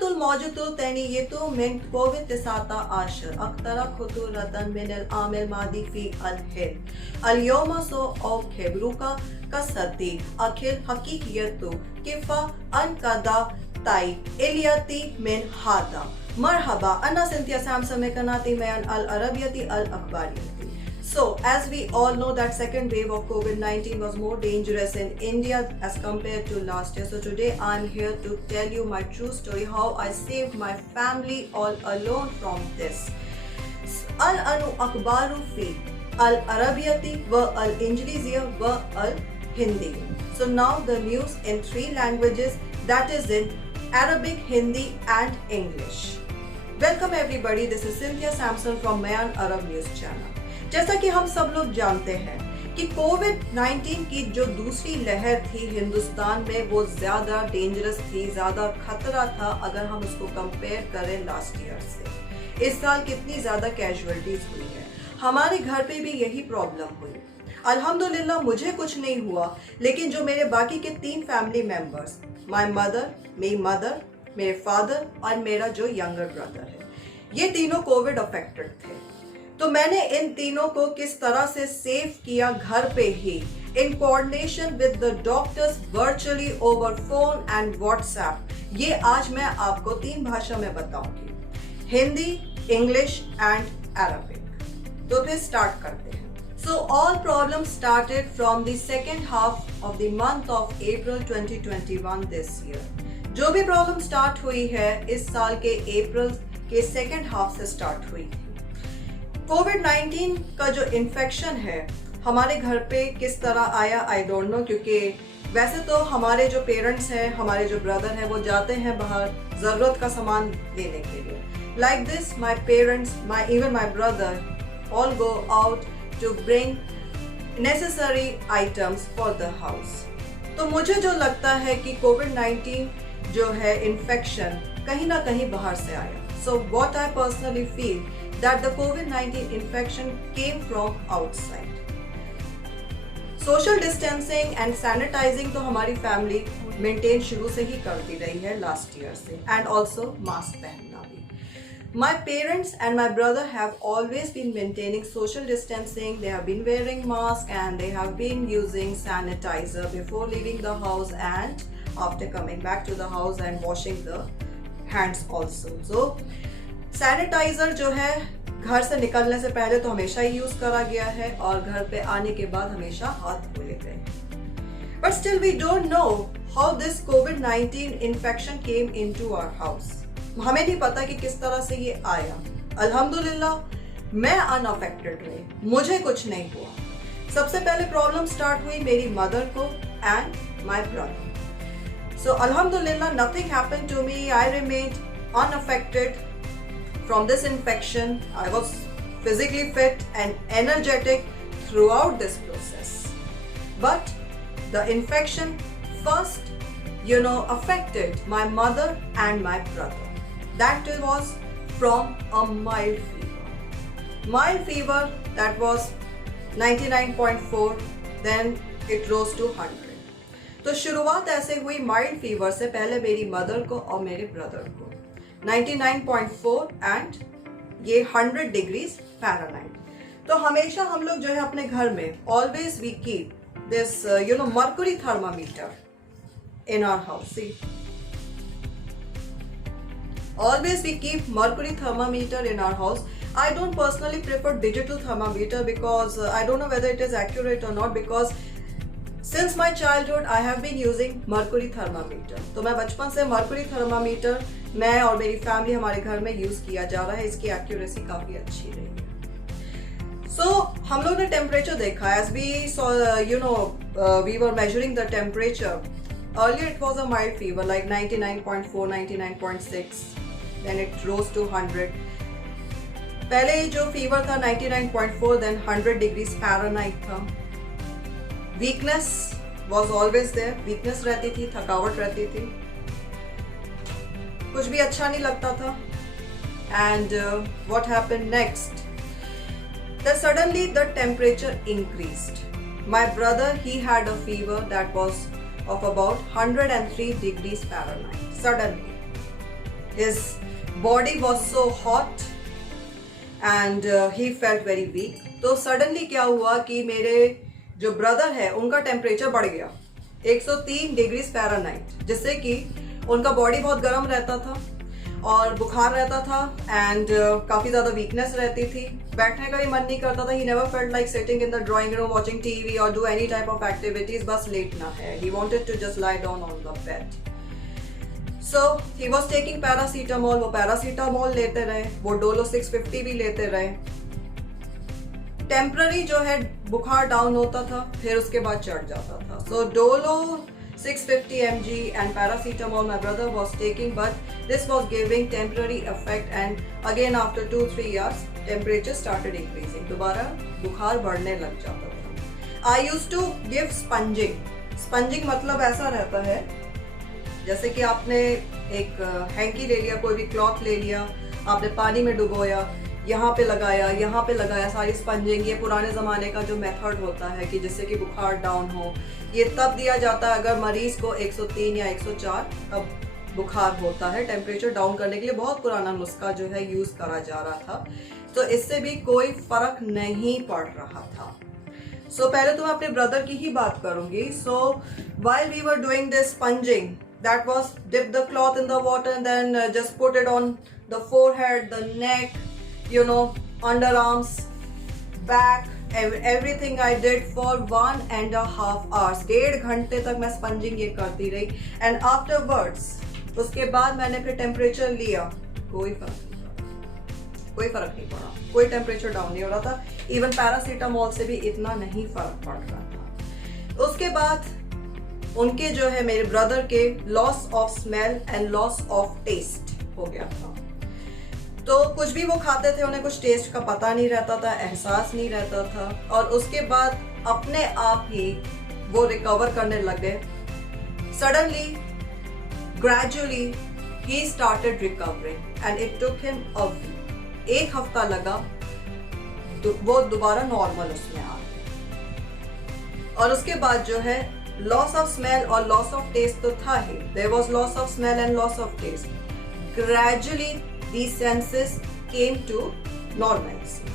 Rahmatul Mawjutul Taniyitu min Covid Tisata Ashar Aktara Khutu Ratan min al Amil Madi fi al Hil Al Yoma so au Khebruka Kasati Akhil Hakikiyatu Kifa An Kada Tai Iliyati min Hada Marhaba Anna Cynthia Samson Mekanati Mayan Al Arabiyati Al Akhbariyati. So, as we all know that second wave of COVID-19 was more dangerous in India as compared to last year. So today I'm here to tell you my true story, how I saved my family all alone from this. Al-Anu Akhbaru fi Al-Arabiyati wa Al-Injiliziya wa Al-Hindi. So now the news in 3 languages, that is in Arabic, Hindi and English. Welcome everybody, this is Cynthia Samson from Mayan Arab News Channel. जैसा कि हम सब लोग जानते हैं कि कोविड-19 की जो दूसरी लहर थी हिंदुस्तान में वो ज़्यादा डेंजरस थी, ज़्यादा खतरा था अगर हम उसको कंपेयर करें लास्ट ईयर से। इस साल कितनी ज़्यादा कैजुअलिटीज़ हुई है, हमारे घर पे भी यही प्रॉब्लम हुई। अल्हम्दुलिल्लाह मुझे कुछ नहीं हुआ, लेकिन जो मेरे बाकी के 3 फैमिली मेम्बर्स, माय मदर, मेरी मदर, मेरे फादर और मेरा जो यंगर ब्रदर है, ये तीनों कोविड अफेक्टेड थे। तो मैंने इन तीनों को किस तरह से सेव किया घर पे ही in coordination with the doctors virtually over phone and WhatsApp, ये आज मैं आपको 3 भाषा में बताऊंगी, हिंदी, इंग्लिश एंड अरबिक। तो फिर स्टार्ट करते हैं। So all problem started from the second half of the month of April 2021 this year. जो भी प्रॉब्लम स्टार्ट हुई है इस साल के अप्रैल के सेकेंड हाफ से स्टार्ट हुई थी। कोविड-19 का जो इन्फेक्शन है हमारे घर पे किस तरह आया आई डोंट नो, क्योंकि वैसे तो हमारे जो पेरेंट्स हैं, हमारे जो ब्रदर हैं, वो जाते हैं बाहर ज़रूरत का सामान लेने के लिए। Like this my parents, even my brother all go out to bring necessary items for the house. तो मुझे जो लगता है कि कोविड-19 जो है इन्फेक्शन कहीं ना कहीं बाहर से आया। So what I personally feel that the COVID-19 infection came from outside. Social distancing and sanitizing तो हमारी फैमिली मेंटेन शुरू से ही करती रही है लास्ट ईयर से, and also मास्क पहनना भी। My parents and my brother have always been maintaining social distancing. They have been wearing masks and they have been using sanitizer before leaving the house and after coming back to the house and washing the hands also. So sanitiser जो है घर से निकलने से पहले तो हमेशा ही use करा गया है और घर पे आने के बाद हमेशा हाथ धोए गए। But still we don't know how this कोविड-19 infection came into our house. हमें नहीं पता कि किस तरह से ये आया। अल्हम्दुलिल्लाह मैं अनअफेक्टेड रही, मुझे कुछ नहीं हुआ। सबसे पहले प्रॉब्लम स्टार्ट हुई मेरी मदर को एंड माय ब्रदर। सो अल्हम्दुलिल्लाह nothing happened to me, I remained unaffected from this infection. I was physically fit and energetic throughout this process. But the infection first, affected my mother and my brother. That was from a mild fever. Mild fever that was 99.4, then it rose to 100. तो शुरुआत ऐसे हुई mild fever से, पहले मेरी mother को और मेरे ब्रदर को 99.4 एंड ये 100 डिग्रीज फ़ारेनहाइट। तो हमेशा हम लोग जो है अपने घर में always we keep this mercury thermometer in our house. See, always we keep mercury thermometer in our house. I don't personally prefer digital thermometer because I don't know whether it is accurate or not, because since my childhood I have been using mercury thermometer. तो मैं बचपन से mercury thermometer मैं और मेरी family हमारे घर में यूज किया जा रहा है, इसकी एक्यूरेसी काफी अच्छी रही है। सो हम लोग ने टेम्परेचर देखा, as we we were measuring the temperature. Earlier it was a mild fever like 99.4, 99.6, then it rose to 100। पहले जो फीवर था 99.4, देन 100 डिग्रीज फ़ारेनहाइट था। Weakness was always there, weakness रहती थी, थकावट रहती थी, कुछ भी अच्छा नहीं लगता था। And what happened next, that suddenly the temperature increased. My brother he had a fever that was of about 103 degrees Fahrenheit suddenly. His body was so hot and he felt very weak. तो suddenly क्या हुआ कि मेरे जो brother है उनका temperature बढ़ गया 103 डिग्री फ़ारेनहाइट, जिससे कि उनका बॉडी बहुत गर्म रहता था और बुखार रहता था एंड काफ़ी ज़्यादा वीकनेस रहती थी, बैठने का भी मन नहीं करता था. He never felt like sitting in the drawing room watching TV और do any type of activities, बस लेटना है. He wanted to just lie down on the bed. So he was taking paracetamol. वो पैरासीटामोल लेते रहे, वो Dolo 650 भी लेते रहे. टेम्पररी जो है बुखार डाउन होता था, फिर उसके बाद चढ़ जाता था. सो Dolo 650 mg and paracetamol my brother was taking, but this was giving temporary effect, and again after 2-3 years temperature started increasing. दोबारा बुखार बढ़ने लग जाता था. I used to give sponging. Sponging मतलब ऐसा रहता है जैसे कि आपने एक हैंकी ले लिया, कोई भी क्लॉथ ले लिया, आपने पानी में डुबोया, यहाँ पे लगाया सारी स्पंजिंग. ये पुराने ज़माने का जो मेथड होता है कि जिससे कि बुखार डाउन हो, ये तब दिया जाता है अगर मरीज को 103 या 104 अब बुखार होता है. टेम्परेचर डाउन करने के लिए बहुत पुराना नुस्खा जो है यूज़ करा जा रहा था, तो इससे भी कोई फर्क नहीं पड़ रहा था. सो पहले तो मैं अपने ब्रदर की ही बात करूंगी. So while we were doing this sponging, that was dip the cloth in the water and then just put it on the forehead, the neck, you know, underarms, back, everything I did for 1.5 hours. 1.5 घंटे तक मैं spongin ये करती रही. And afterwards उसके बाद मैंने फिर टेम्परेचर लिया, कोई फर्क नहीं पड़ा, कोई टेम्परेचर डाउन नहीं हो रहा था. इवन पैरासीटामोल से भी इतना नहीं फर्क पड़ रहा था. उसके बाद उनके जो है मेरे ब्रदर के loss of smell and loss of taste हो गया था. तो कुछ भी वो खाते थे उन्हें कुछ टेस्ट का पता नहीं रहता था, एहसास नहीं रहता था, और उसके बाद अपने आप ही वो रिकवर करने लग गए. Suddenly gradually he started recovering and it took him a week. 1 हफ्ता लगा वो दोबारा नॉर्मल उसमें आ गए. और उसके बाद जो है लॉस ऑफ स्मेल और लॉस ऑफ टेस्ट तो था ही. There was loss of smell and loss of taste. Gradually these senses came to normalcy.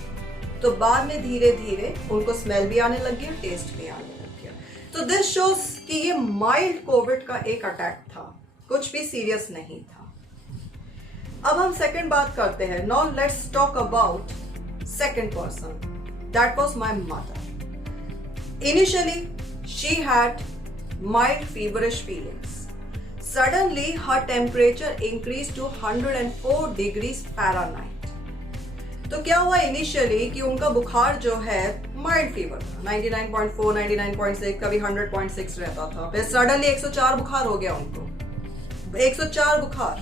तो बाद में धीरे धीरे उनको स्मेल भी आने लग गया, टेस्ट भी आने लग गया. तो दिस शोज कि ये माइल्ड कोविड का एक अटैक था, कुछ भी सीरियस नहीं था. अब हम सेकंड बात करते हैं. Now let's talk about second person, that was my mother. Initially she had mild feverish feelings. Suddenly, her temperature increased to 104 degrees Fahrenheit. तो क्या हुआ इनिशियली कि उनका बुखार जो है माइल्ड फीवर था, 99.4, 99.6, कभी 100.6 रहता था. फिर सडनली 104 बुखार हो गया उनको, 104 बुखार.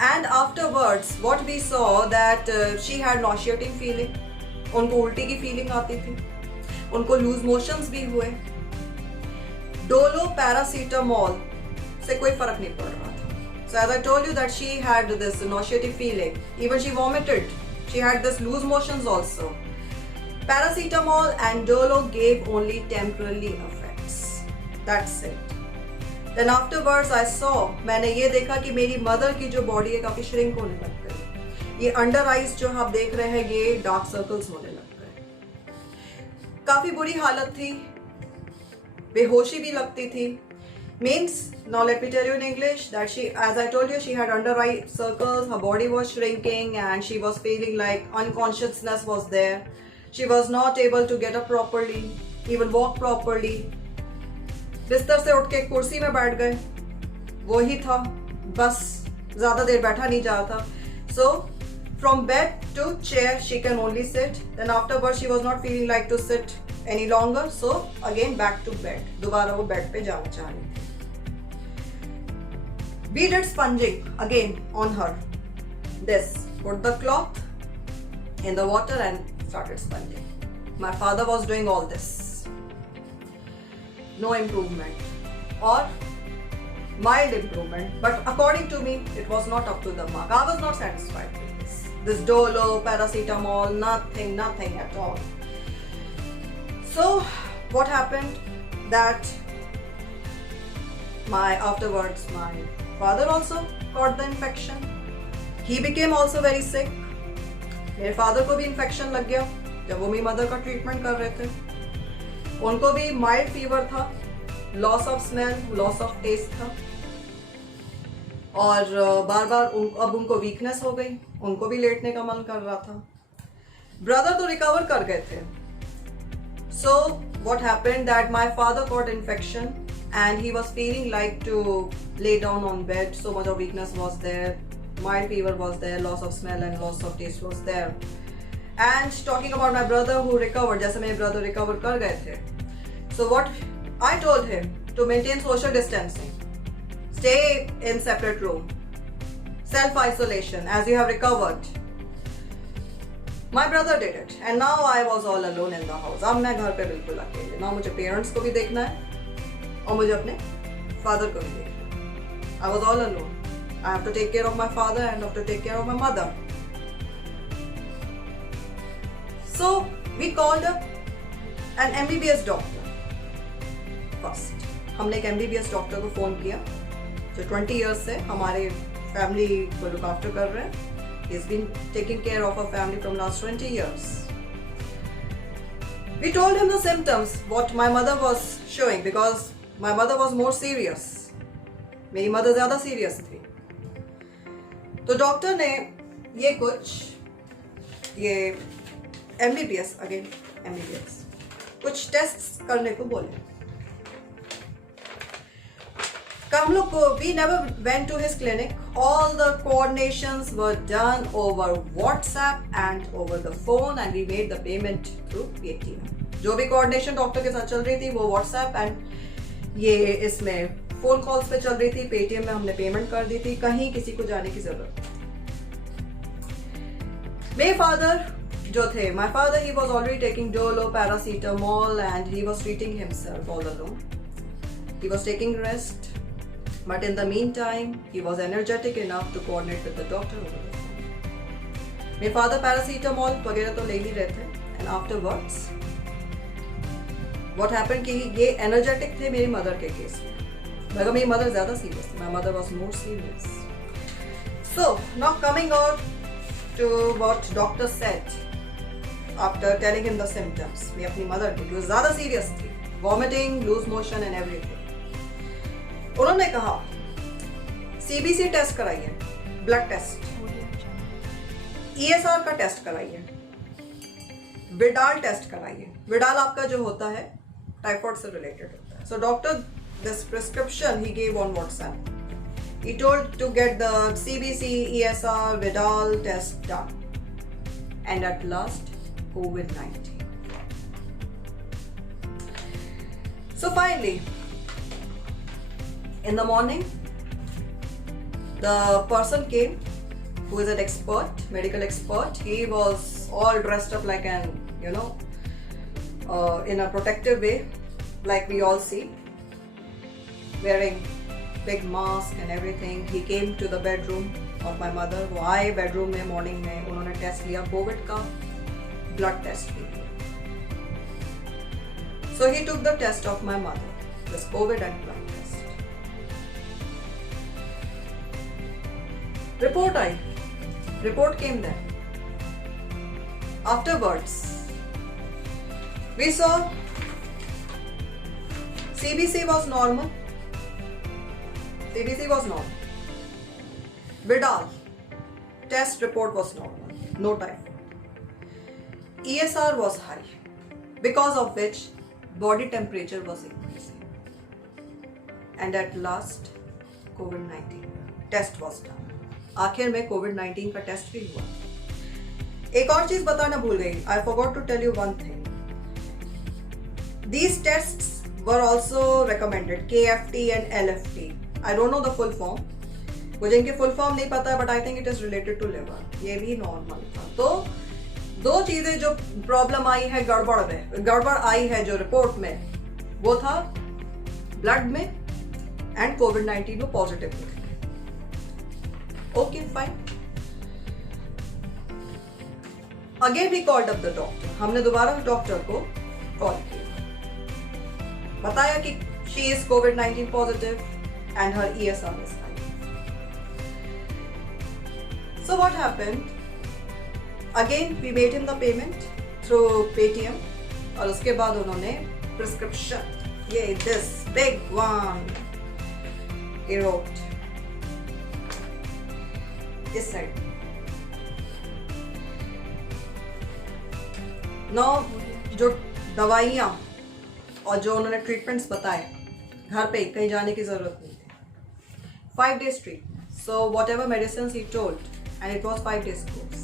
And afterwards what we saw that she had nauseating feeling. उनको उल्टी की फीलिंग आती थी, उनको लूज मोशंस भी हुए. डोलो पैरासीटामोल से कोई फर्क नहीं पड़ रहा था. So as I told you that she had this nauseating feeling, even she vomited, she had this loose motions also. Paracetamol and Dolo gave only temporary effects. That's it. Then afterwards I saw, मैंने ये देखा कि मेरी mother की जो body है काफी shrink होने लग गई. ये अंडर आइज जो आप देख रहे हैं ये डार्क सर्कल्स होने लग गए. काफी बुरी हालत थी, बेहोशी भी लगती थी. Means, now let me tell you in English that she, as I told you, she had under eye circles, her body was shrinking and she was feeling like unconsciousness was there. She was not able to get up properly, even walk properly. बिस्तर से उठ के कुर्सी में बैठ गए, वही था, बस ज़्यादा देर बैठा नहीं जा रहा था. So, from bed to chair, she can only sit. Then afterwards, she was not feeling like to sit any longer. So, again back to bed. दोबारा वो बेड पे जाना चाह रही थी. We did sponging again on her. This, put the cloth in the water and started sponging. My father was doing all this. No improvement or mild improvement, but according to me, it was not up to the mark. I was not satisfied with this. This Dolo, paracetamol, nothing at all. So, what happened? That afterwards, my father also caught the infection. He became also very sick. मेरे father को भी infection लग गया जब वो मेरी mother का treatment कर रहे थे. उनको भी माइल्ड फीवर था, loss of smell, loss of taste था, और बार बार अब उनको वीकनेस हो गई, उनको भी लेटने का मन कर रहा था. ब्रदर तो रिकवर कर गए थे. So what happened that my father got infection and he was feeling like to lay down on bed. So much of weakness was there, mild fever was there, loss of smell and loss of taste was there. And talking about my brother who recovered, जैसे मेरे brother recover कर गए थे, so what I told him, to maintain social distancing, stay in separate room, self isolation as you have recovered. My brother did it and now I was all alone in the house. अब मैं घर पे बिल्कुल अकेले, ना मुझे parents को भी देखना है और मुझे अपने फादर को भी देखना. I was all alone. I have to take care of my father and have to take care of my mother. So we called up an MBBS doctor first. हमने एक MBBS डॉक्टर को phone किया जो 20 years से हमारे family को look after कर रहे हैं. He's been taking care of our family from last 20 years. We told him the symptoms what my mother was showing because my mother was more serious. मेरी mother ज्यादा serious थी. तो doctor ने ये MBBS कुछ टेस्ट करने को बोले. हम लोग को we never went to his clinic. All the coordinations were done over WhatsApp and over the phone and we made the payment through Paytm. जो भी कोऑर्डिनेशन डॉक्टर के साथ चल रही थी वो WhatsApp एंड ये इसमें फोन कॉल्स पे चल रही थी. पेटीएम में हमने पेमेंट कर दी थी, कहीं किसी को जाने की जरूरत नहीं. मेरे फादर जो थे, my father he was already taking Dolo, paracetamol and he was treating himself all alone. He was taking rest, but in the mean time he was energetic enough to coordinate with the doctor over the phone. मेरे father paracetamol वगैरह तो ले ही रहे थे and afterwards What happened कि ये energetic थे मेरी मदर के केस में, मगर मेरी मदर ज्यादा सीरियस थी. My mother was more serious. So now coming out to what doctor said after telling him the symptoms. मैं अपनी मदर की जो ज्यादा सीरियस थी, vomiting, loose motion and everything. उन्होंने कहा CBC टेस्ट कराइए, ब्लड टेस्ट, ESR का टेस्ट कराइए, विडाल टेस्ट कराइए. विडाल आपका जो होता है टाइफाइड से रिलेटेड होता है. So doctor this prescription he gave on WhatsApp. He told to get the CBC, ESR, Vidal test done. And at last, COVID-19. So finally, in the morning, the person came who is an expert, medical expert. He was all dressed up like an, in a protective way, like we all see, wearing big mask and everything. He came to the bedroom of my mother. वो आए bedroom में morning में, उन्होंने test लिया Covid का, blood test भी लिया. So he took the test of my mother, this COVID and blood test. Report I, report came then. Afterwards, we saw CBC was normal. Vidal test report was normal, no typhoid. ESR was high, because of which body temperature was increasing. And at last, COVID-19 test was done. आखिर में COVID-19 का test भी हुआ. एक और चीज बताना भूल गई. I forgot to tell you one thing. These tests were also recommended, KFT and LFT. I don't know the full form. मुझे इनके फुल फॉर्म नहीं पता है, but I think it is related to liver. ये भी normal था. तो दो चीजें जो प्रॉब्लम आई है, गड़बड़ आई है जो रिपोर्ट में, वो था ब्लड में एंड COVID-19 में positive. Okay fine. Again we called up the doctor. हमने दोबारा डॉक्टर को कॉल किया, बताया कि she is COVID-19 positive and her ESR is high. So what happened? Again we made him the payment through Paytm और उसके बाद उन्होंने prescription ये this big one he wrote इस साइड. Now जो दवाइयाँ और जो उन्होंने ट्रीटमेंट्स बताए घर पे कहीं जाने की जरूरत नहीं थी. 5 days treatment. So whatever medicines he told, and it was 5 days course.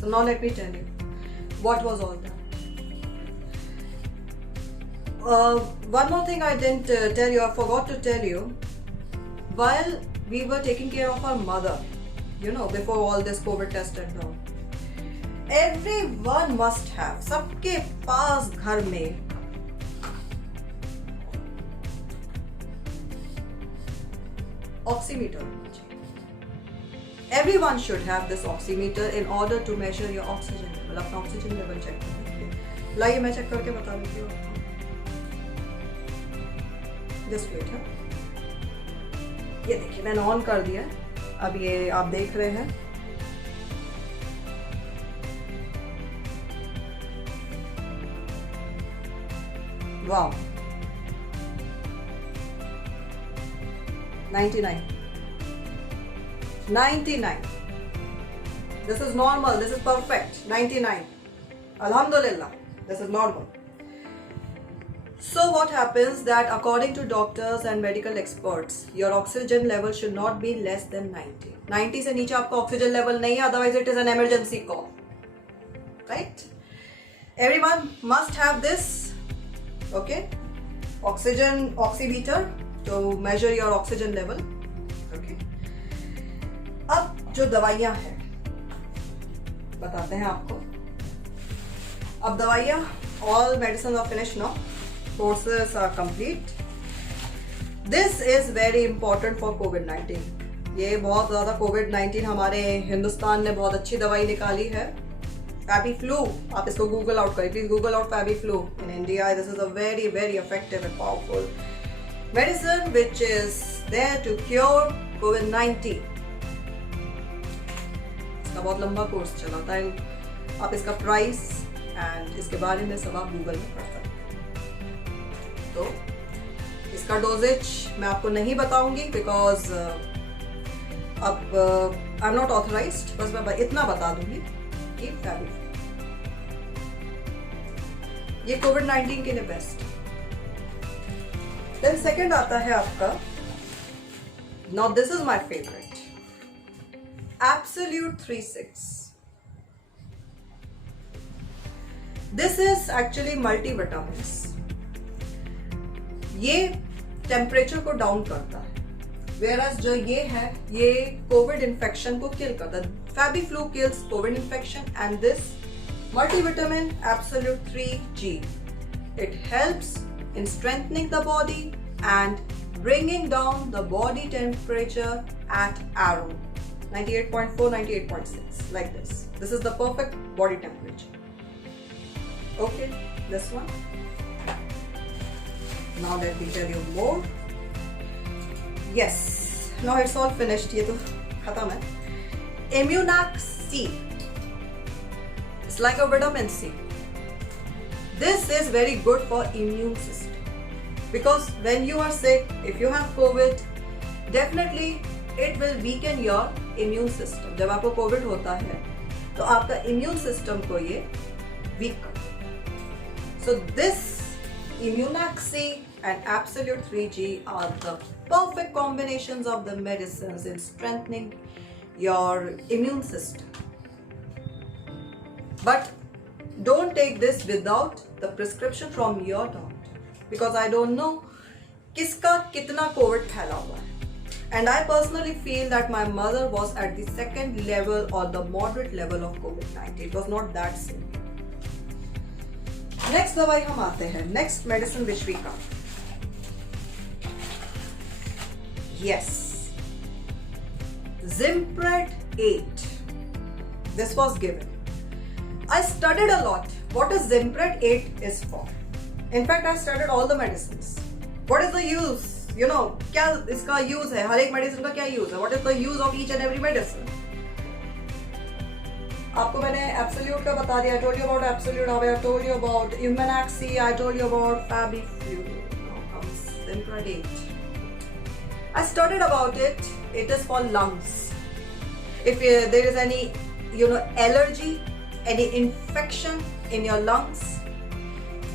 So now let me tell you what was all that. One more thing I didn't tell you, I forgot to tell you. While we were taking care of our mother, you know, before all this COVID test and all, everyone must have, सबके पास घर में oximeter. Everyone should have this oximeter in order to measure your oxygen level. अपना oxygen level check करने के लिए. लाइए मैं check करके बता देती हूँ आपको. Just wait है. ये देखिए मैंने ऑन कर दिया है. अब ये आप देख रहे हैं. वाह 99. This is normal. This is perfect. 99. Alhamdulillah. This is normal. So what happens that according to doctors and medical experts, your oxygen level should not be less than 90. 90 से नीचे आपका oxygen level नहीं है, otherwise it is an emergency call. Right? Everyone must have this. Okay? Oximeter to measure your oxygen level. Okay? अब जो दवाइयाँ हैं बताते हैं आपको. अब दवाइयाँ, all medicines are finished now. Courses are complete. This is very important for COVID-19. ये बहुत ज़्यादा COVID-19 हमारे हिंदुस्तान ने बहुत अच्छी दवाई निकाली है. FabiFlu, आप इसको गूगल आउट करें. Please Google out FabiFlu. In India, this is a very, very effective and powerful medicine which is there to cure COVID-19. इसका बहुत लंबा कोर्स चला था. आप इसका प्राइस एंड इसके बारे में सब आप गूगल में पढ़ सकते हैं. तो इसका डोजेज मैं आपको नहीं बताऊंगी बिकॉज अब आई एम नॉट ऑथराइज्ड. बस मैं इतना बता दूंगी कि FabiFlu ये COVID-19 के लिए बेस्ट. देन सेकेंड आता है आपका. Now this is my favourite, Absolute 3-6. This is actually multivitamins. ये टेम्परेचर को डाउन करता है, whereas जो ये है ये कोविड इन्फेक्शन को किल करता है. FabiFlu kills COVID infection and this multivitamin Absolute 3G, it helps in strengthening the body and bringing down the body temperature at arrow 98.4, 98.6 like this. This is the perfect body temperature. Okay, this one. Now let me tell you more. Yes, now it's all finished. ये तो खत्म है. Immunac C. It's like a vitamin C. This is very good for immune system because when you are sick, if you have COVID, definitely it will weaken your immune system. जब आपको COVID होता है तो आपका immune system को ये weak करता है. So this Immunac C and Absolute 3G are the perfect combinations of the medicines in strengthening your immune system. But don't take this without the prescription from your doctor because I don't know किसका कितना COVID फैला हुआ है. And I personally feel that my mother was at the second level or the moderate level of COVID-19. It was not that severe. Next दवाई हम आते हैं. Next medicine which we come. Yes. Zimpred 8. This was given. I studied a lot. What is Zimpred 8 is for? In fact, I studied all the medicines. What is the use? You know, क्या इसका use है? हर एक medicine का क्या use है? What is the use of each and every medicine? आपको मैंने absolute का बता दिया. I told you about absolute. I told you about Immunac C. I told you about Fabiflu. Now comes Zimpred 8. I studied about it. It is for lungs. If there is any, allergy, any infection in your lungs,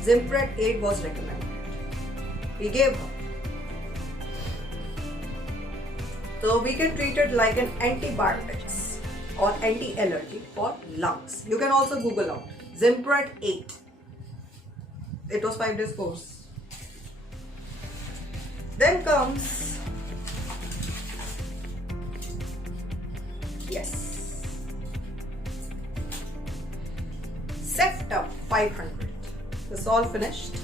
Zimpred 8 was recommended. We gave her. So we can treat it like an antibiotics or anti-allergy for lungs. You can also Google out Zimpred 8. It was 5 days course. Then comes Ceftum 500. This is all finished.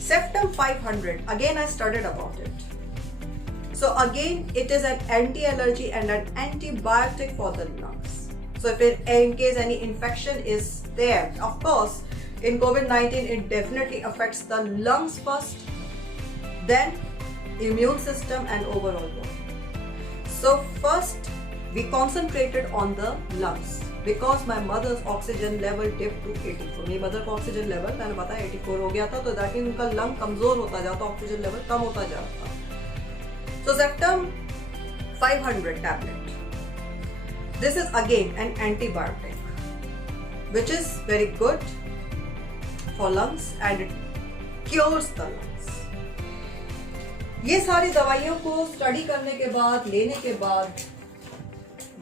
Ceftum 500. Again, I studied about it. So again, it is an anti-allergy and an antibiotic for the lungs. So if in case any infection is there, of course, in COVID-19, it definitely affects the lungs first, then immune system and overall body. So first, we concentrated on the lungs because my mother's oxygen level dipped to 84. मेरी mother का oxygen level मैंने बताया 84 हो गया था, तो that mean उनका lung कमजोर होता जाता, ऑक्सीजन लेवल कम होता जा रहा था. So Ceftum 500 tablet. This is again an antibiotic, which is very good for lungs and it cures the lungs. ये सारी दवाइयों को स्टडी करने के बाद, लेने के बाद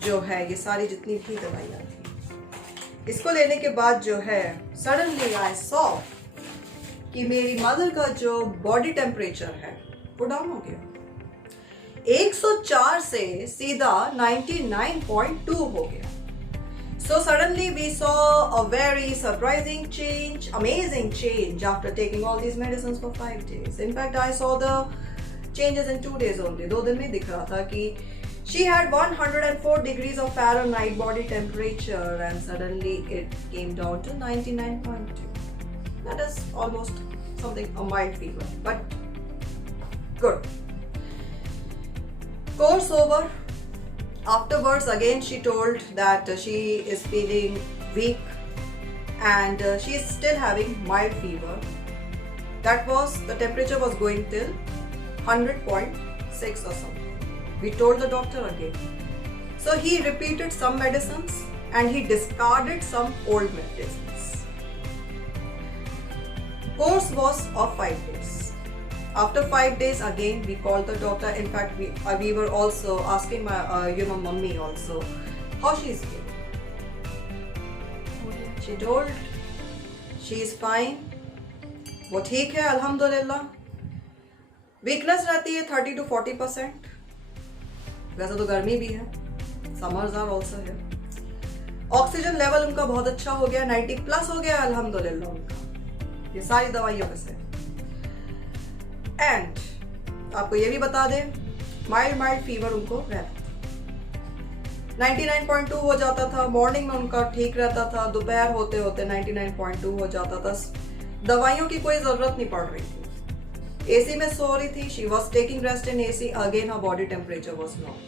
जो है, ये सारी जितनी भी दवाइयाँ थी, इसको लेने के बाद जो है, सडनली आई सॉ कि मेरी मदर का जो बॉडी टेम्परेचर है वो डाउन हो गया. 104 से सीधा 99.2 हो गया. So suddenly we saw a very surprising change, amazing change after taking all these medicines for 5 days. In fact, I saw the changes in 2 days only. 2 दिन में दिख रहा था कि she had 104 degrees of Fahrenheit body temperature and suddenly it came down to 99.2. That is almost something, a mild fever, but good. Course over. Afterwards, again she told that she is feeling weak and she is still having mild fever. That was, the temperature was going till 100.6 or something. We told the doctor again. So he repeated some medicines and he discarded some old medicines. Course was of 5 days. After 5 days, again we called the doctor. In fact, we were also asking my mummy also how she is feeling. She told she is fine. वो ठीक है, अल्हम्दुलिल्लाह. Weakness रहती है 30 to 40%. वैसे तो गर्मी भी है, समर्स आर ऑल्सो है. ऑक्सीजन लेवल उनका बहुत अच्छा हो गया, 90 प्लस हो गया, अल्हम्दुलिल्लाह उनका, ये सारी दवाइयों में से. एंड आपको ये भी बता दें, माइल्ड फीवर उनको रहता था. 99.2 हो जाता था. मॉर्निंग में उनका ठीक रहता था, दोपहर होते होते 99.2 हो जाता था. दवाइयों की कोई जरूरत नहीं पड़ रही थी. AC में सो रही थी. She was taking rest in AC. Again her body temperature was normal.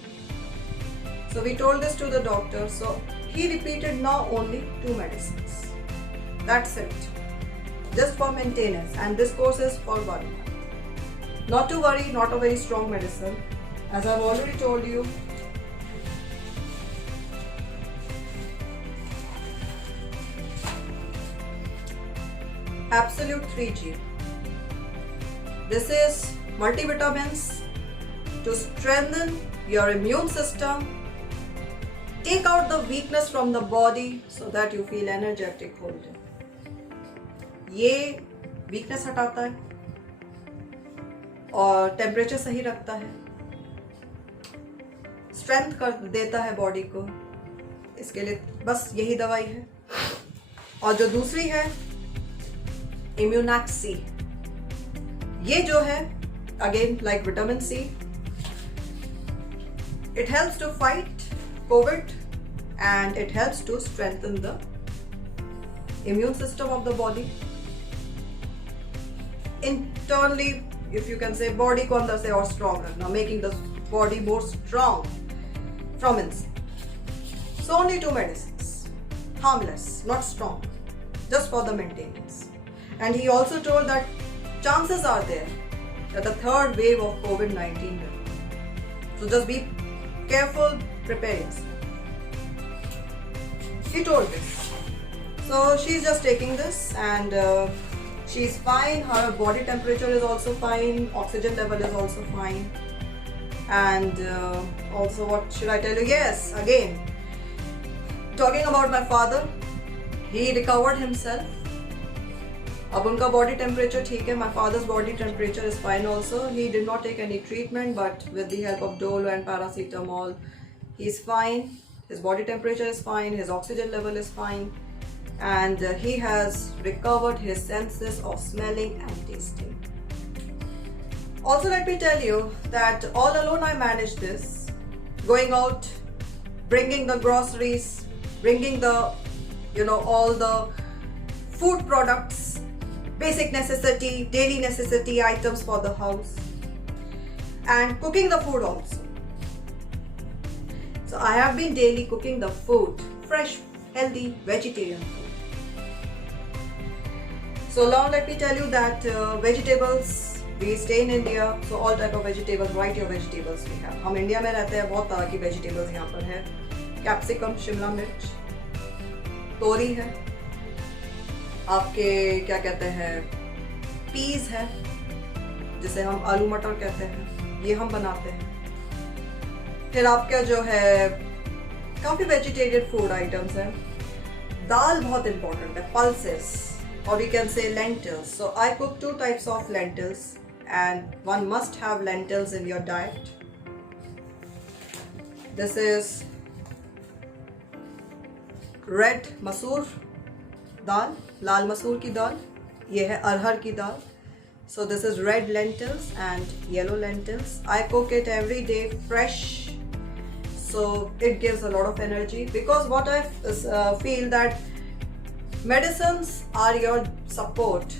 So we told this to the doctor. So he repeated now only 2 medicines. That's it. Just for maintenance. And this course is for 1 month. Not to worry, not a very strong medicine. As I've already told you, Absolute 3G. This is multivitamins to strengthen your immune system, take out the weakness from the body so that you feel energetic whole day. ये weakness हटाता है और temperature सही रखता है, strength कर देता है बॉडी को. इसके लिए बस यही दवाई है. और जो दूसरी है इम्यूनैक सी, ये जो है again like vitamin C, it helps to fight COVID and it helps to strengthen the immune system of the body. Internally, if you can say, body को अंदर से और strong रखना, making the body more strong from inside. So only 2 medicines, harmless, not strong, just for the maintenance. And he also told that chances are there that the third wave of COVID-19 will come. So just be careful, prepare yourself. He told this. So she's just taking this and she's fine. Her body temperature is also fine. Oxygen level is also fine. And also, what should I tell you? Yes, again, talking about my father, he recovered himself. अब उनका body temperature ठीक है. My father's body temperature is fine also. He did not take any treatment, but with the help of Dolo and paracetamol, he's fine. His body temperature is fine. His oxygen level is fine, and he has recovered his senses of smelling and tasting. Also, let me tell you that all alone I managed this, going out, bringing the groceries, bringing the, all the food products, basic necessity, daily necessity items for the house, and cooking the food also. So I have been daily cooking the food, fresh, healthy, vegetarian food. So now let me tell you that vegetables, we stay in India, so all type of vegetables, variety of vegetables we have. हम India में रहते हैं, बहुत तरह की vegetables यहाँ पर है. कैप्सिकम, शिमला मिर्च, तोरी है, आपके क्या कहते हैं, पीज है, जिसे हम आलू मटर कहते हैं, ये हम बनाते हैं. फिर आपका जो है काफ़ी वेजिटेरियन फूड आइटम्स हैं. दाल बहुत इंपॉर्टेंट है, pulses, or you can say lentils. So I cook 2 types of lentils, and one must have lentils in your diet. This is red masoor dal, लाल मसूर की दाल. ये है अरहर की दाल. So this is red lentils and yellow lentils. I cook it every day fresh, so it gives a lot of energy, because what I feel that medicines are your support,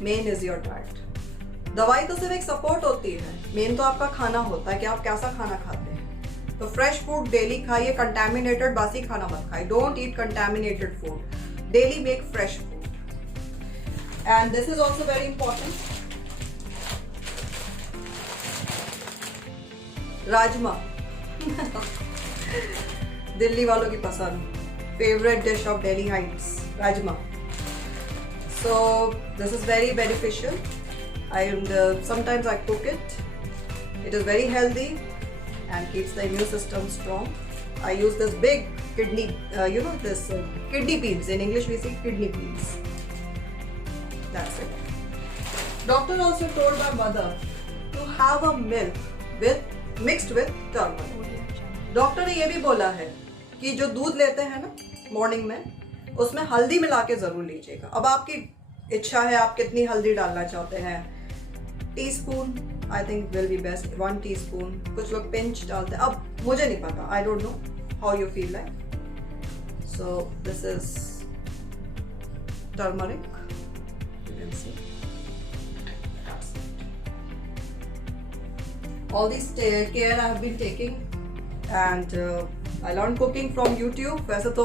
main is your diet. दवाई तो सिर्फ एक support होती है, main तो आपका खाना होता है कि आप कैसा खाना खाते हैं. तो फ्रेश फूड डेली खाइए, कंटामिनेटेड बासी खाना मत खाइए. Don't eat contaminated food, daily make fresh food. And this is also very important. Rajma Delhi वालों की पसंद, favourite dish of Delhi Heights, rajma. So this is very beneficial, and sometimes I cook it. It is very healthy and keeps the immune system strong. I use this big kidney, this kidney beans. In English we say kidney beans. That's it. Doctor also told my mother to have a milk mixed with turmeric. Doctor ने ये भी बोला है कि जो दूध लेते हैं ना मॉर्निंग में, उसमें हल्दी मिला के जरूर लीजिएगा. अब आपकी इच्छा है आप कितनी हल्दी डालना चाहते हैं. Teaspoon I think will be best, 1 teaspoon. कुछ लोग पिंच डालते हैं, अब मुझे नहीं पता, I don't know how you feel like. So this is turmeric, you can see. All this care I have been taking, and I learned cooking from YouTube. वैसे तो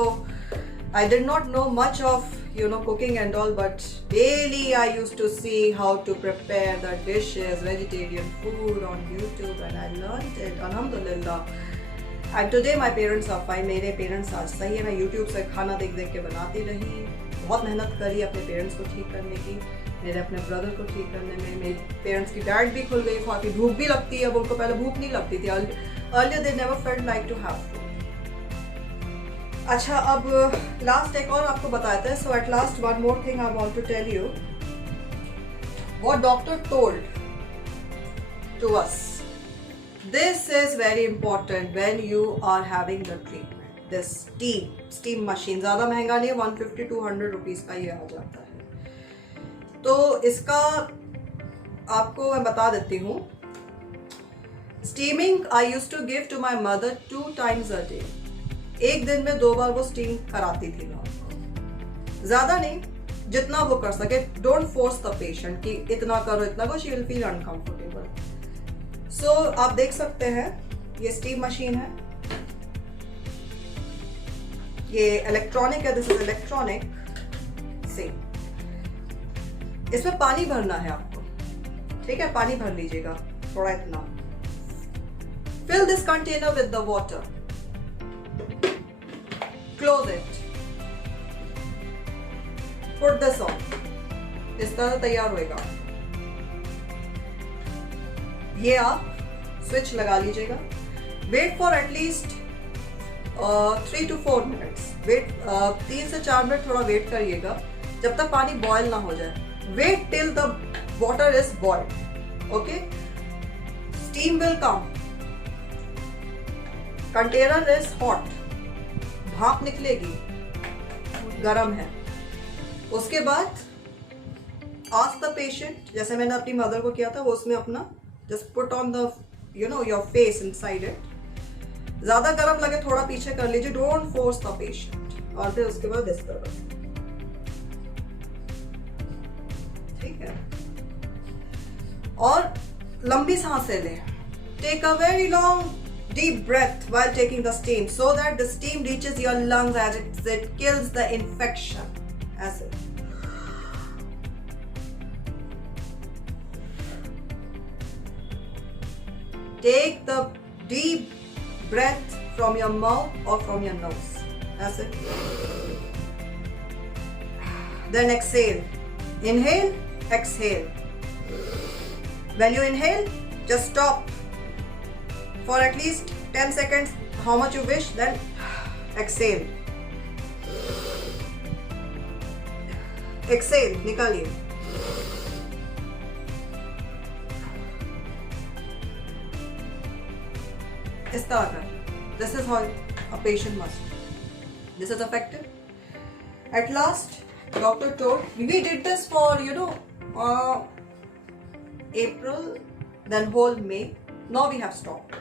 I did not know much of cooking and all, but daily I used to see how to prepare the dishes, vegetarian food on YouTube, and I learned it, alhamdulillah. And today my parents are fine. मेरे parents आज सही है. मैं YouTube से खाना देख देख के बनाती रही, बहुत मेहनत करी अपने पेरेंट्स को ठीक करने की, मेरे अपने ब्रदर को ठीक करने में. मेरे पेरेंट्स की डाइट भी खुल गई, काफ़ी भूख भी लगती है. अब उनको पहले भूख नहीं लगती थी. Earlier they never felt like to have food. अच्छा, अब लास्ट एक और आपको बताते हैं. So at last one more thing I want to tell you what doctor told to us. This is very important when you are having the treatment. This steam machine ज़्यादा महंगा नहीं है, 150-200 रुपीज़ का ये आ जाता है. तो इसका आपको मैं बता देती हूँ. Steaming I used to give to my mother 2 times a day. एक दिन में 2 बार वो स्टीम कराती थी मैं उनको. ज्यादा नहीं, जितना वो कर सके. डोंट फोर्स द पेशेंट कि इतना करो इतना करो, शी विल फील अनकंफर्टेबल. सो आप देख सकते हैं ये स्टीम मशीन है. ये इलेक्ट्रॉनिक है, दिस इज इलेक्ट्रॉनिक। से इसमें पानी भरना है आपको, ठीक है? पानी भर लीजिएगा थोड़ा इतना। Fill this container with the water, close it, put this on. इस तरह तैयार होएगा। ये आप स्विच लगा लीजिएगा। Wait for at least 3 to 4 minutes. Wait 3 से 4 मिनट थोड़ा वेट करिएगा जब तक पानी बॉयल ना हो जाए। Wait till the water is boiled, okay? Steam will come, container is hot, भाप निकलेगी, गरम है। उसके बाद आस्क द पेशेंट, जैसे मैंने अपनी मदर को किया था, वो उसमें अपना just put on the your face inside it. ज्यादा गर्म लगे थोड़ा पीछे कर लीजिए, डोंट फोर्स द पेशेंट। और फिर उसके बाद इस तरह, ठीक है? और लंबी सांसें लें। Take a very long deep breath while taking the steam so that the steam reaches your lungs as it kills the infection. As it. Take the deep breath from your mouth or from your nose. That's it. Then exhale. Inhale, exhale. When you inhale, just stop for at least 10 seconds, how much you wish, then exhale. Exhale, निकालिए। इस तरह का। This is how a patient must. This is effective. At last, doctor told, we did this for, April, then whole May. Now we have stopped.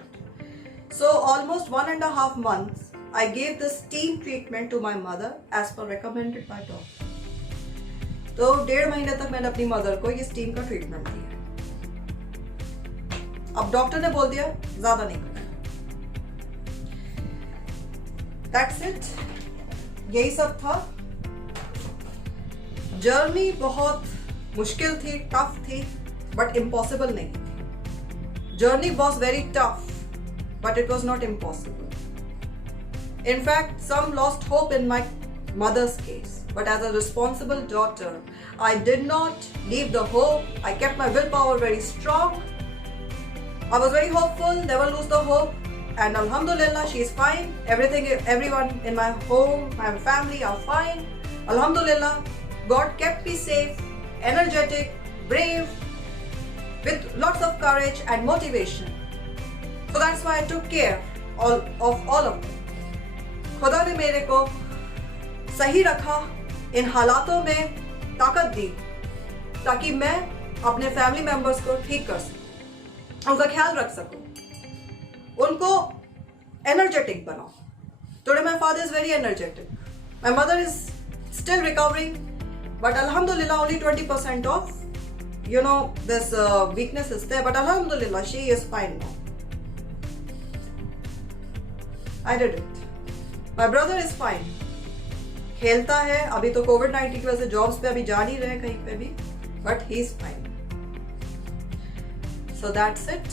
So almost 1.5 months, I gave the steam treatment to my mother as per recommended by doctor. तो 1.5 महीने तक मैंने अपनी mother को ये steam का treatment दिया। अब डॉक्टर ने बोल दिया ज्यादा नहीं करना। That's it. यही सब था। जर्नी बहुत मुश्किल थी, टफ थी, बट इम्पॉसिबल नहीं थी। Journey was very tough, but it was not impossible. In fact, some lost hope in my mother's case, but as a responsible daughter, I did not leave the hope. I kept my willpower very strong. I was very hopeful, never lose the hope. And Alhamdulillah, she is fine. Everyone in my home, my family are fine. Alhamdulillah, God kept me safe, energetic, brave, with lots of courage and motivation. So that's why I took care of all of them. खुदा ने मेरे को सही रखा, इन हालातों में ताकत दी, ताकि मैं अपने फैमिली मेंबर्स को ठीक कर सकूं, उनका ख्याल रख सकूं, उनको एनर्जेटिक बनाओ। Today my father is very energetic. My mother is still recovering, but Alhamdulillah only 20% of this weakness is there. But Alhamdulillah she is fine now. I did it. My brother is fine. खेलता है, अभी तो कोविड-19 की वजह से jobs पे अभी जा नहीं रहे कहीं पे भी, but he is fine. So that's it.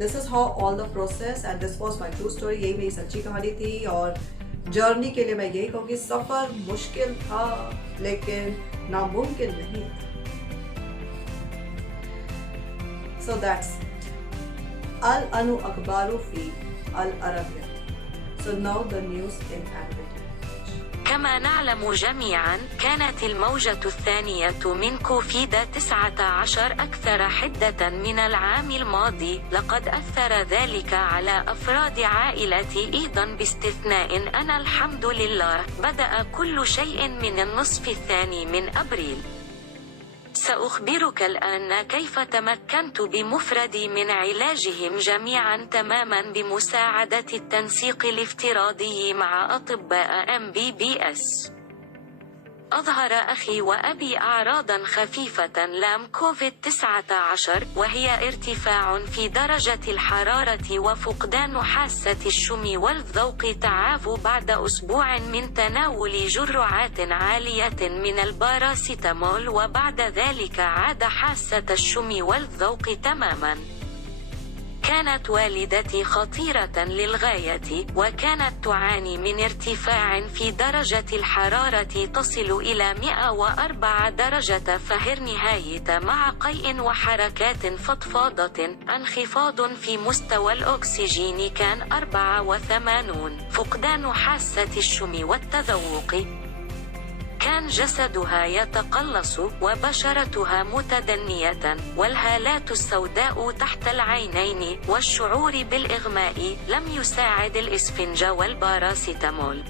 This is how all the process and this was my true story. यही मेरी सच्ची कहानी थी। और जर्नी के लिए मैं यही कहूँगी, सफर मुश्किल था लेकिन नामुमकिन नहीं था। So that's it. Al-anu akhbaru fi al-Arabiya. So now the news in Arabic. كما نعلم جميعا، كانت الموجة الثانية من كوفيد-19 أكثر حدة من العام الماضي. لقد أثر ذلك على أفراد عائلتي أيضا، باستثناء أن الحمد لله بدأ كل شيء من النصف الثاني من أبريل. سأخبرك الآن كيف تمكنت بمفردي من علاجهم جميعا تماما بمساعدة التنسيق الافتراضي مع أطباء MBBS. أظهر أخي وأبي أعراضا خفيفة لام كوفيد-19 وهي ارتفاع في درجة الحرارة وفقدان حاسة الشم والذوق. تعافوا بعد أسبوع من تناول جرعات عالية من الباراسيتامول، وبعد ذلك عاد حاسة الشم والذوق تماما. كانت والدتي خطيرة للغاية، وكانت تعاني من ارتفاع في درجة الحرارة تصل إلى 104 درجة فهرنهايت مع قيء وحركات فضفاضة. انخفاض في مستوى الأكسجين كان 84. فقدان حاسة الشم والتذوق. كان جسدها يتقلص وبشرتها متدنية، والهالات السوداء تحت العينين والشعور بالإغماء. لم يساعد الإسفنج والباراسيتامول.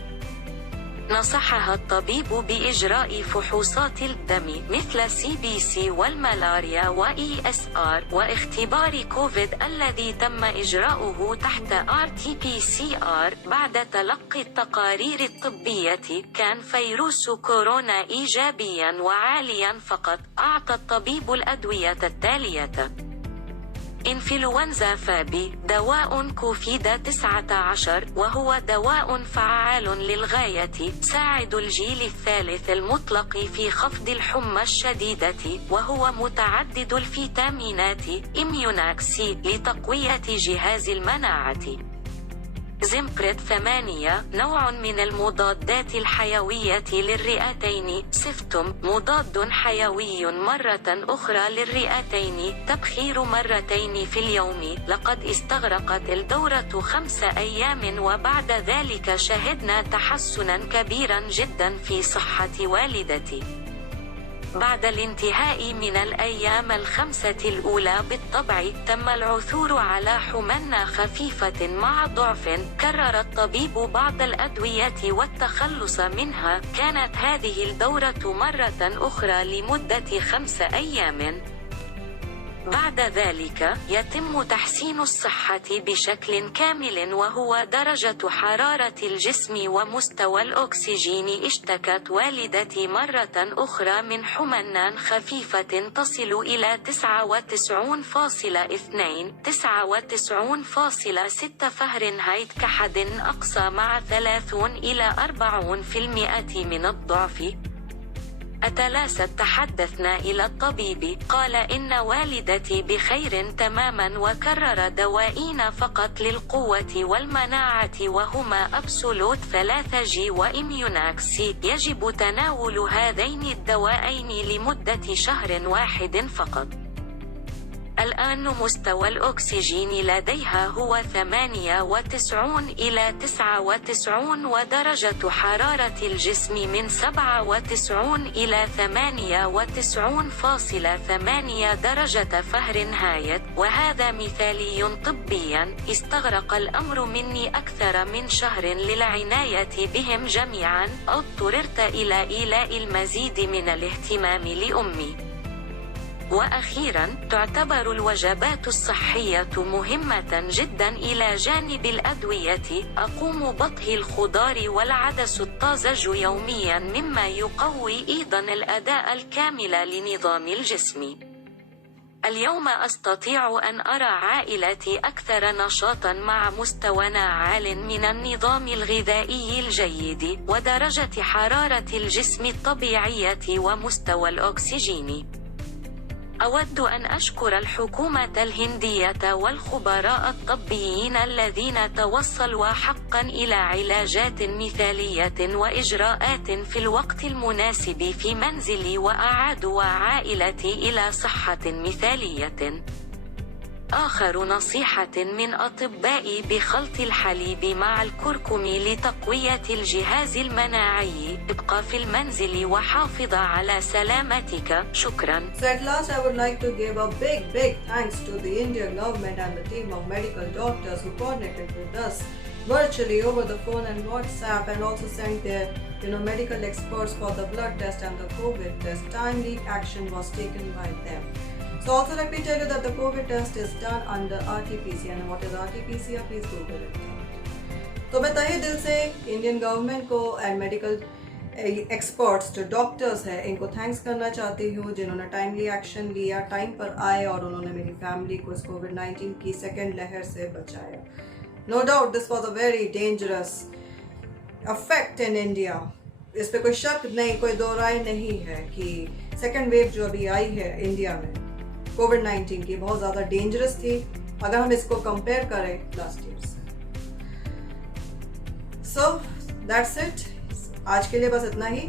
نصحها الطبيب بإجراء فحوصات الدم مثل CBC والملاريا وESR واختبار كوفيد الذي تم إجراؤه تحت RT-PCR. بعد تلقي التقارير الطبية كان فيروس كورونا إيجابيا وعاليا فقط. أعطى الطبيب الأدوية التالية: إنفلونزا فابي، دواء كوفيد-19، وهو دواء فعال للغاية، ساعد الجيل الثالث المطلق في خفض الحمى الشديدة، وهو متعدد الفيتامينات. إميوناكسي، لتقوية جهاز المناعة. زمبريد 8، نوع من المضادات الحيوية للرئتين. سفتم، مضاد حيوي مرة أخرى للرئتين. تبخير مرتين في اليوم. لقد استغرقت الدورة 5 أيام، وبعد ذلك شهدنا تحسنا كبيرا جدا في صحة والدتي. بعد الانتهاء من الأيام 5 الأولى بالطبع تم العثور على حمى خفيفة مع ضعف. كرر الطبيب بعض الأدوية والتخلص منها. كانت هذه الدورة مرة أخرى لمدة 5 أيام. بعد ذلك يتم تحسين الصحة بشكل كامل، وهو درجة حرارة الجسم ومستوى الأكسجين. اشتكت والدتي مرة أخرى من حمى خفيفة تصل إلى 99.2 99.6 فهرنهايت كحد أقصى، مع 30 إلى 40% من الضعف. أتلاسة تحدثنا إلى الطبيب، قال إن والدتي بخير تماما، وكرر دوائين فقط للقوة والمناعة، وهما أبسولوت 3G وإميوناكسي. يجب تناول هذين الدوائين لمدة شهر واحد فقط. الآن مستوى الأكسجين لديها هو 98 إلى 99، ودرجة حرارة الجسم من 97 إلى 98.8 درجة فهرنهايت. وهذا مثالي طبيا. استغرق الأمر مني أكثر من شهر للعناية بهم جميعا. اضطررت إلى إيلاء المزيد من الاهتمام لأمي. وأخيرا، تعتبر الوجبات الصحية مهمة جدا إلى جانب الأدوية. أقوم بطهي الخضار والعدس الطازج يوميا، مما يقوي أيضا الأداء الكامل لنظام الجسم. اليوم أستطيع أن أرى عائلتي أكثر نشاطا مع مستوى عال من النظام الغذائي الجيد ودرجة حرارة الجسم الطبيعية ومستوى الأكسجين. أود أن أشكر الحكومة الهندية والخبراء الطبيين الذين توصلوا حقا إلى علاجات مثالية وإجراءات في الوقت المناسب في منزلي، وأعادوا عائلتي إلى صحة مثالية. آخر نصيحة من أطبائي بخلط الحليب مع الكركم لتقوية الجهاز المناعي. ابقى في المنزل وحافظ على سلامتك. شكرا. So at last I would like to give a big thanks to the Indian government and the team of medical doctors who coordinated with us virtually over the phone and WhatsApp, and also sent their medical experts for the blood test and the COVID test. Timely action was taken by them. So also let me tell you that the COVID test is done under RT-PCR. And what is RT-PCR? Please Google it. तो मैं तहे दिल से Indian government को and medical experts जो doctors हैं इनको thanks करना चाहती हूँ जिन्होंने टाइमली एक्शन लिया, टाइम पर आए और उन्होंने मेरी फैमिली को इस कोविड-19 की सेकेंड लहर से बचाया। No doubt this was a very dangerous affect in India. इस पर कोई शक नहीं, कोई दो राय नहीं है कि सेकेंड वेव जो अभी आई है इंडिया में कोविड-19 की बहुत ज़्यादा डेंजरस थी अगर हम इसको कंपेयर करें लास्ट ईयर से। सो दैट्स इट, आज के लिए बस इतना ही।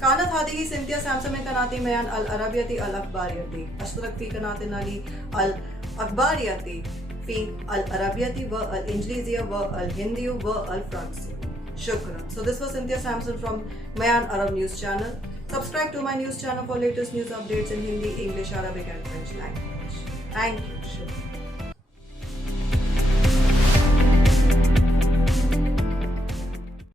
कानत हादी सिंथिया सैमसन में कनाती मयान अल अरबियती अल अखबारियती अशतरक फी कनात नाली अल अखबारियती फी अल अरबियती व अल इंजलीजिया व अल हिंदी व अल फ्रांसी। Shukran. So this was Cynthia Samson from Mayan Arab News Channel. Subscribe to my news channel for latest news updates in Hindi, English, Arabic and French language. Thank you. Shukran.